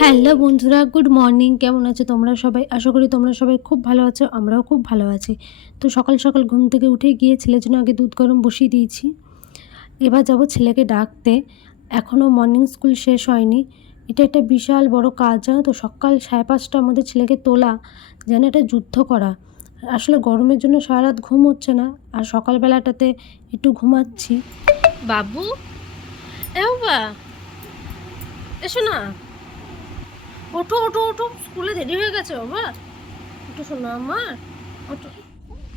Hello বন্ধুরা, good morning. কেমন আছো তোমরা সবাই? আশা করি তোমরা সবাই খুব ভালো আছো, আমরাও খুব ভালো আছি। তো সকাল সকাল ঘুম থেকে উঠে গিয়ে ছেলের জন্য আগে দুধ গরম বসিয়ে দিয়েছি। এবার যাব ছেলেকে ডাকতে। এখনও মর্নিং স্কুল শেষ হয়নি। এটা একটা বিশাল বড় কাজ, জানো তো? সকাল সাড়ে পাঁচটার মধ্যে ছেলেকে তোলা, যেন একটা যুদ্ধ করা। আসলে গরমের জন্য সারা রাত ঘুম হচ্ছে না, আর সকালবেলাটাতে একটু ঘুমাচ্ছি। বাবু? এ বাবা, এসো না। ওঠো ওঠো ওঠো। স্কুলে দেরি হয়ে গেছে, বাবা। ওঠো, শোনো আমার ওঠো।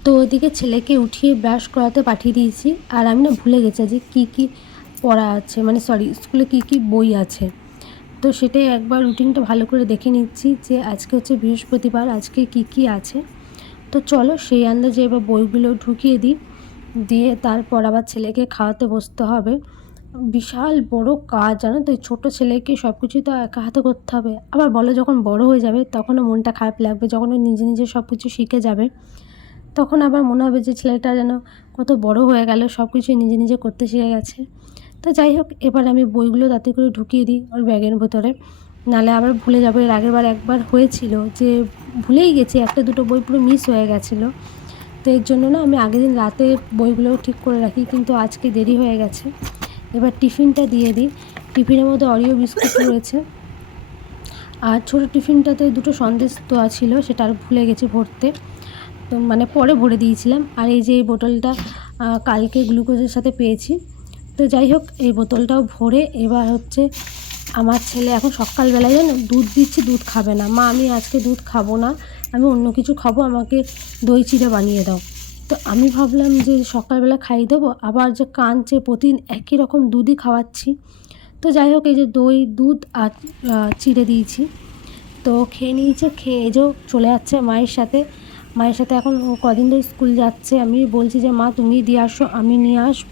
তো ওদিকে ছেলেকে উঠিয়ে ব্রাশ করাতে পাঠিয়ে দিয়েছি। আর আমি না ভুলে গেছি যে কি কি পড়া আছে। মানে সরি স্কুলে কি কি বই আছে। তো সেটাই একবার রুটিনটা ভালো করে দেখে নিচ্ছি যে আজকে হচ্ছে বৃহস্পতিবার, আজকে কি কি আছে। তো চলো সেই আন্দাজে এবার বইগুলো ঢুকিয়ে দিই। দিয়ে তারপর আবার ছেলেকে খাওয়াতে বসতে হবে। বিশাল বড় কাজ, জানো তো? ছোটো ছেলেকে সব কিছুই তো একা হাতে করতে হবে। আবার বলো, যখন বড় হয়ে যাবে, তখনও মনটা খারাপ লাগবে। যখন ও নিজে নিজে সব কিছু শিখে যাবে, তখন আবার মনে হবে যে ছেলেটা যেন কত বড় হয়ে গেল সব কিছুই নিজে নিজে করতে শিখে গেছে। তো যাই হোক, এবার আমি বইগুলো তাতে করে ঢুকিয়ে দিই ওর ব্যাগের ভেতরে। নালে আবার ভুলে যাব, এর আগের বার একবার হয়েছিল যে ভুলেই গেছি, একটা দুটো বই পুরো মিস হয়ে গেছিল। তো এর জন্য না আমি আগের দিন রাতে বইগুলোও ঠিক করে রাখি, কিন্তু আজকে দেরি হয়ে গেছে। এবার টিফিনটা দিয়ে দিই। টিফিনের মধ্যে অরিও বিস্কুট রয়েছে। আর ছোটো টিফিনটাতে দুটো সন্দেশ দেওয়া ছিল, সেটা আর ভুলে গেছি ভরতে। তো মানে পরে ভরে দিয়েছিলাম। আর এই যে এই বোতলটা কালকে গ্লুকোজের সাথে পেয়েছি। তো যাই হোক, এই বোতলটাও ভরে এবার হচ্ছে আমার ছেলে এখন সকালবেলায় জানো, দুধ দিচ্ছি, দুধ খাবে না। মা, আমি আজকে দুধ খাব না, আমি অন্য কিছু খাব, আমাকে দই, চিড়ে বানিয়ে দাও। তো আমি ভাবলাম যে সকালবেলা খাইয়ে দেবো, আবার যে কাঁদছে প্রতিদিন একই রকম দুধই খাওয়াচ্ছি। তো যাই হোক, এই যে দই, দুধ আর চিড়ে দিয়েছি। তো খেয়ে নিয়েছে, খেয়ে এই যে চলে যাচ্ছে মায়ের সাথে। মায়ের সাথে এখন কদিন ধরে স্কুল যাচ্ছে। আমি বলছি যে, মা, তুমি দিয়ে আসো, আমি নিয়ে আসব।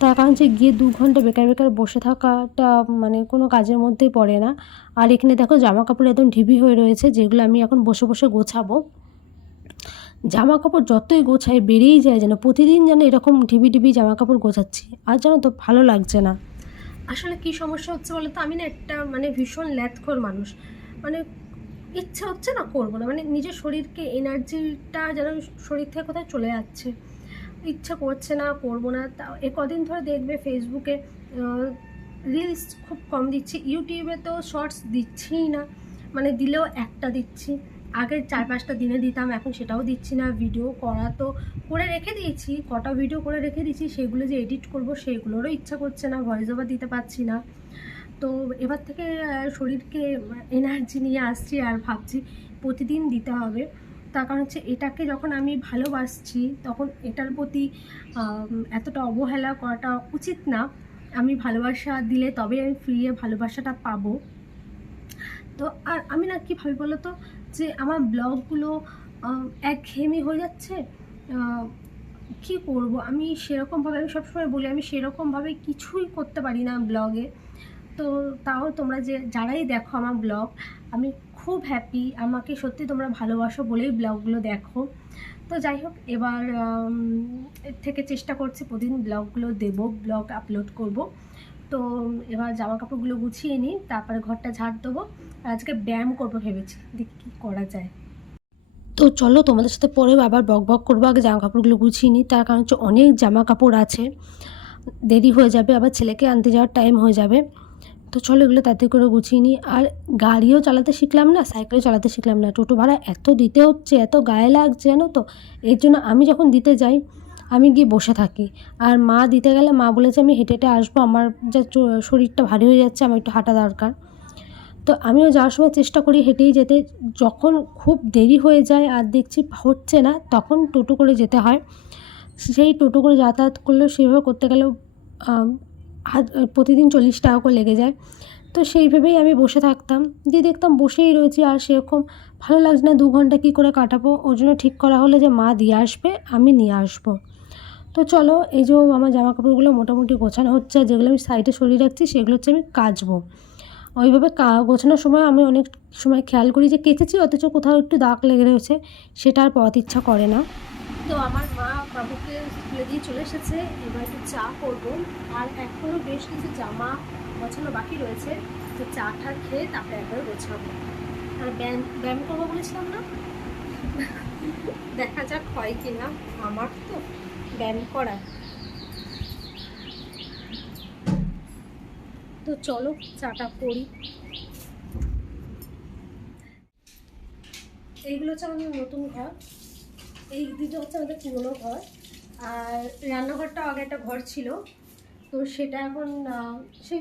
তার কারণ হচ্ছে গিয়ে দু ঘণ্টা বেকার বেকার বসে থাকাটা মানে কোনো কাজের মধ্যেই পড়ে না। আর এখানে দেখো জামা কাপড় একদম ঢিবি হয়ে রয়েছে, যেগুলো আমি এখন বসে বসে গোছাবো। জামা কাপড় যতই গোছায় বেরিয়েই যায় যেন প্রতিদিন যেন এরকম ঢিবি ঢিবি জামা কাপড় গোছাচ্ছি। আর জানো তো, ভালো লাগছে না। আসলে কি সমস্যা হচ্ছে বলো তো? আমি না একটা মানে ভীষণ ল্যাথখোর মানুষ। মানে ইচ্ছা হচ্ছে না করব না। মানে নিজের শরীরকে, এনার্জিটা যেন শরীর থেকে কোথায় চলে যাচ্ছে। ইচ্ছা করছে না করব না। তা এ কদিন ধরে দেখবে ফেসবুকে রিলস খুব কম দিচ্ছি। ইউটিউবে তো শর্টস দিচ্ছিই না। মানে দিলেও একটা দিচ্ছি। আগে চার পাঁচটা দিনে দিতাম, এখন সেটাও দিচ্ছি না। ভিডিও করা তো করে রেখে দিয়েছি, কটা ভিডিও করে রেখে দিয়েছি, সেগুলো যে এডিট করব সেগুলোরও ইচ্ছা করছে না ভয়েস ওভার দিতে পারছি না। তো এবার থেকে শরীরকে এনার্জি নিয়ে আসছি আর ভাবছি প্রতিদিন দিতে হবে। তার কারণ হচ্ছে এটাকে যখন আমি ভালোবাসছি, তখন এটার প্রতি এতটা অবহেলা করাটা উচিত না। আমি ভালোবাসা দিলে তবে আমি ফিরিয়ে ভালোবাসাটা পাবো। তো আর আমি না কী ভাবি বলো তো যে আমার ব্লগগুলো একঘেয়েমি হয়ে যাচ্ছে কি করব? আমি সেরকমভাবে, আমি সবসময় বলি, আমি সেরকমভাবে কিছুই করতে পারি না ব্লগে। তো তাও তোমরা যে, যারাই দেখো আমার ব্লগ, আমি খুব হ্যাপি আমাকে সত্যি তোমরা ভালোবাসো বলেই ব্লগগুলো দেখো। তো যাই হোক, এবার এর থেকে চেষ্টা করছি প্রতিদিন ব্লগগুলো দেবো, ব্লগ আপলোড করব। তো এবার জামা কাপড়গুলো গুছিয়ে নিই, তারপরে ঘরটা ঝাড় দেবো। আর আজকে ব্যায়াম করব ভেবেছি, দেখি কী করা যায়। তো চলো তোমাদের সাথে পরে আবার বক বক করব, আগে জামা কাপড়গুলো গুছিয়ে নিই, তার কারণ হচ্ছে অনেক জামা কাপড় আছে। দেরি হয়ে যাবে, আবার ছেলেকে আনতে যাওয়ার টাইম হয়ে যাবে। তো চলো এগুলো তাতে করে গুছিয়ে নিই। আর গাড়িও চালাতে শিখলাম না সাইকেলও চালাতে শিখলাম না। টোটো ভাড়া এত দিতে হচ্ছে, এত গায়ে লাগছে জানো তো? এর জন্য আমি যখন দিতে যাই আমি গিয়ে বসে থাকি। আর মা দিতে গেলে মা বলেছে, আমি হেঁটে হেঁটে আসব, আমার যা শরীরটা ভারী হয়ে যাচ্ছে, আমার একটু হাঁটা দরকার। তো আমিও যাওয়ার সময় চেষ্টা করি হেঁটেই যেতে। যখন খুব দেরি হয়ে যায় আর দেখছি হচ্ছে না, তখন টোটো করে যেতে হয়। সেই টোটো করে যাতায়াত করলেও সেইভাবে করতে গেলেও প্রতিদিন চল্লিশ টাকা করে লেগে যায়। তো সেইভাবেই আমি বসে থাকতাম। দিয়ে দেখতাম বসেই রয়েছি আর সেরকম ভালো লাগছে না, দু ঘণ্টা কী করে কাটাবো? ওর জন্য ঠিক করা হলো যে মা দিয়ে আসবে, আমি নিয়ে আসব। তো চলো, এই যে আমার জামা কাপড়গুলো মোটামুটি গোছানো হচ্ছে যেগুলো আমি সাইডে সরিয়ে রাখছি, সেগুলো হচ্ছে আমি কাচবো। ওইভাবে গোছানোর সময় আমি অনেক সময় খেয়াল করি যে কেচেছি, অথচ কোথাও একটু দাগ লেগে রয়েছে, সেটা আর পড়াতে ইচ্ছা করে না। তো আমার মা বাবুকে স্কুলে দিয়ে চলে এসেছে, এবার একটু চা করব। আর এখনও বেশ কিছু জামা গোছানো বাকি রয়েছে, তো চা টা খেয়ে তারপরে একবার গোছাবো। আর ব্যায়াম ব্যায়াম করব বলেছিলাম না? দেখা যাক হয় কি না আমার তো ব্যায়াম করা। তো চলো চাটা করি। এইগুলো হচ্ছে আমাদের নতুন ঘর। এই দুটো হচ্ছে আমাদের পুরনো ঘর। আর রান্নাঘরটা আগে একটা ঘর ছিল। তো সেটা এখন সে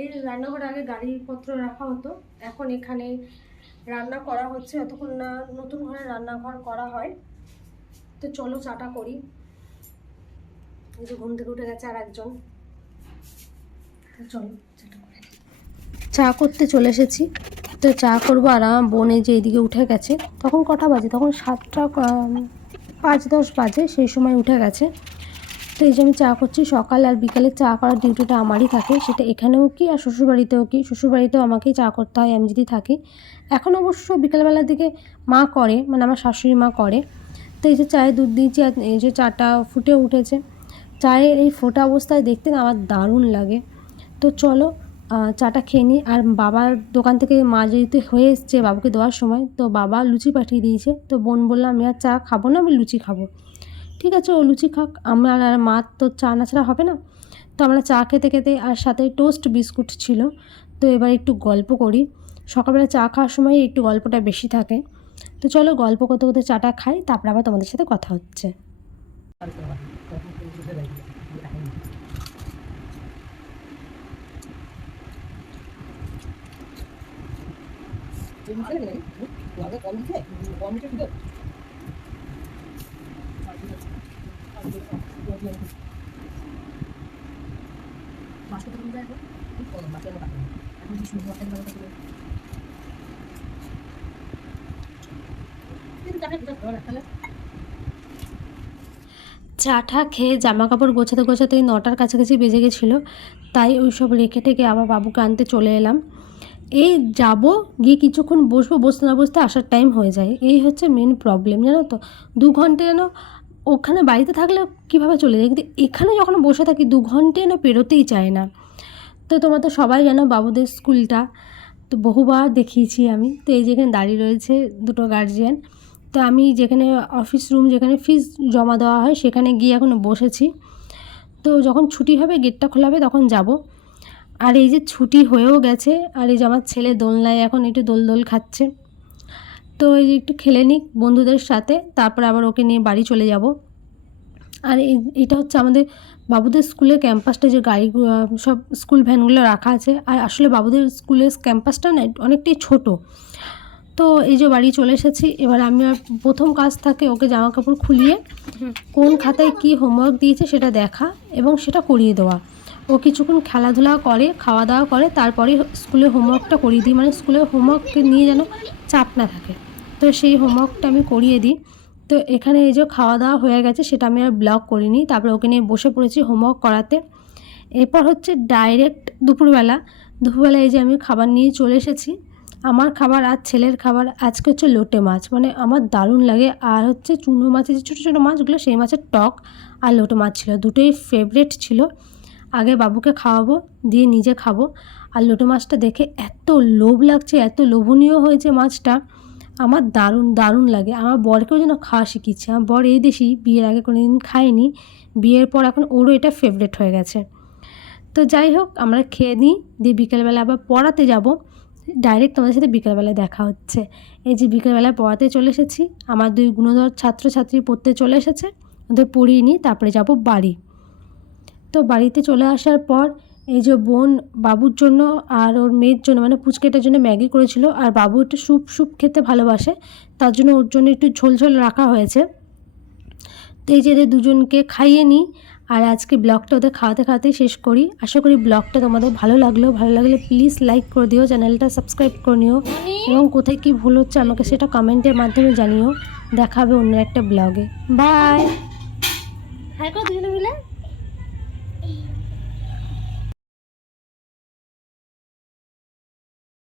এই রান্নাঘরে আগে গাড়িপত্র রাখা হতো। এখন এখানে রান্না করা হচ্ছে। যতক্ষণ না নতুন ঘরে রান্নাঘর করা হয়। তো চলো চাটা করি। যে ঘুম থেকে উঠে গেছে আর একজন। চা করতে চলে এসেছি। তো চা করব আর আমার বোন যে এদিকে উঠে গেছে। তখন কটা বাজে? তখন সাতটা পাঁচ দশ বাজে, সেই সময় উঠে গেছে। তো এই যে আমি চা করছি সকাল আর বিকালে চা করার ডিউটিটা আমারই থাকে। সেটা এখানেও কি আর শ্বশুরবাড়িতেও কি? শ্বশুরবাড়িতেও আমাকেই চা করতে হয়, আমি যদি থাকি। এখন অবশ্য বিকালবেলার দিকে মা করে মানে আমার শাশুড়ি মা করে। তো এই যে চায়ে দুধ দিয়েছি আর এই যে চাটা ফুটে উঠেছে। চায়ের এই ফোটা অবস্থায় দেখতে না আমার দারুণ লাগে। তো চলো চাটা খেয়ে নিই। আর বাবার দোকান থেকে মা যেহেতু হয়ে এসছে বাবুকে দেওয়ার সময়, তো বাবা লুচি পাঠিয়ে দিয়েছে। তো বোন বললাম আমি আর চা খাব না, আমি লুচি খাব। ঠিক আছে, ও লুচি খাক। আমার আর মা তো চা না ছাড়া হবে না। তো আমরা চা খেতে খেতে আর সাথে টোস্ট বিস্কুট ছিল। তো এবার একটু গল্প করি। সকালবেলা চা খাওয়ার সময় একটু গল্পটা বেশি থাকে। তো চলো গল্প করতে করতে চাটা খাই, তারপর আবার তোমাদের সাথে কথা হচ্ছে। চাটা খেয়ে জামা কাপড় গোছাতে গোছাতে নটার কাছাকাছি বেজে গেছিল, তাই ওই সব রেখে টেকে আবার বাবুকে আনতে চলে এলাম। এই যাব, গিয়ে কিছুক্ষণ বসবো, বসতে না বসতে আসার টাইম হয়ে যায়। এই হচ্ছে মেন প্রবলেম জানো তো? দু ঘণ্টা যেন ওখানে বাড়িতে থাকলে কীভাবে চলে যায়? কিন্তু এখানে যখন বসে থাকি, দু ঘণ্টা যেন পেরোতেই চায় না। তো তোমরা তো সবাই জানো বাবুদের স্কুলটা। তো বহুবার দেখিয়েছি আমি। তো এই যেখানে দাঁড়িয়ে রয়েছে দুটো গার্জিয়ান তো আমি যেখানে অফিস রুম যেখানে ফিস জমা দেওয়া হয়, সেখানে গিয়ে এখন বসেছি। তো যখন ছুটি হবে গেটটা খোলা হবে, তখন যাব। আর এই যে ছুটি হয়েও গেছে আর এই যে আমার ছেলে দোলনায় এখন একটু দোল দোল খাচ্ছে। তো এই যে একটু খেলে নিক বন্ধুদের সাথে তারপর আবার ওকে নিয়ে বাড়ি চলে যাব। আর এই এটা হচ্ছে আমাদের বাবুদের স্কুলের ক্যাম্পাসটা যে গাড়ি সব স্কুল ভ্যানগুলো রাখা আছে। আর আসলে বাবুদের স্কুলের ক্যাম্পাসটা না অনেকটাই ছোট। তো এই যে বাড়ি চলে এসেছি এবার আমি আর প্রথম কাজ থাকে ওকে জামা কাপড় খুলিয়ে কোন খাতায় কি হোমওয়ার্ক দিয়েছে সেটা দেখা এবং সেটা করিয়ে দেওয়া। ও কিছুক্ষণ খেলাধুলা করে খাওয়া দাওয়া করে, তারপরে স্কুলে হোমওয়ার্কটা করিয়ে দিই। মানে স্কুলে হোমওয়ার্ককে নিয়ে যেন চাপ না থাকে। তো সেই হোমওয়ার্কটা আমি করিয়ে দিই। তো এখানে এই যে খাওয়া দাওয়া হয়ে গেছে, সেটা আমি আর ব্লগ করিনি। তারপরে ওকে নিয়ে বসে পড়েছি হোমওয়ার্ক করাতে। এরপর হচ্ছে ডাইরেক্ট দুপুরবেলা। দুপুরবেলা এই যে আমি খাবার নিয়ে চলে এসেছি। আমার খাবার আর ছেলের খাবার আজকে হচ্ছে লোটে মাছ। মানে আমার দারুণ লাগে। আর হচ্ছে চুনো মাছের যে ছোটো ছোটো মাছগুলো, সেই মাছের টক আর লোটে মাছ ছিল। দুটোই ফেভারেট ছিল। আগে বাবুকে খাওয়াবো, দিয়ে নিজে খাব। আর লোটো মাছটা দেখে এত লোভ লাগছে, এত লোভনীয় হয়েছে মাছটা। আমার দারুণ দারুণ লাগে। আমার বরকেও যেন খাওয়া শিখিয়েছে। আমার বর এই দেশেই বিয়ের আগে কোনো দিন খায়নি। বিয়ের পর এখন ওরও এটা ফেভারেট হয়ে গেছে। তো যাই হোক, আমরা খেয়ে নিই, দিয়ে বিকেলবেলা আবার পড়াতে যাব। ডাইরেক্ট তোমাদের সাথে বিকেলবেলায় দেখা হচ্ছে। এই যে বিকেলবেলায় পড়াতে চলে এসেছি, আমার দুই গুণধর ছাত্রছাত্রী পড়তে চলে এসেছে। ওদের পড়িয়ে নিই তারপরে যাব বাড়ি। তো বাড়িতে চলে আসার পর এই যে বোন বাবুর জন্য আর ওর মেয়ের জন্য মানে পুচকেটার জন্য ম্যাগি করেছিল আর বাবু একটু স্যুপ স্যুপ খেতে ভালোবাসে, তার জন্য ওর জন্য একটু ঝোল ঝোল রাখা হয়েছে। তো এই যে এদের দুজনকে খাইয়ে নিই আর আজকে ব্লগটা ওদের খাওয়াতে খাওয়াতেই শেষ করি। আশা করি ব্লগটা তোমাদের ভালো লাগল। ভালো লাগলে প্লিজ লাইক করে দিও, চ্যানেলটা সাবস্ক্রাইব করে নিও। এবং কোথায় কী ভুল হচ্ছে আমাকে সেটা কমেন্টের মাধ্যমে জানিও। দেখা হবে অন্য একটা ব্লগে। বাই হ্যাঁ দুজনে মিলে?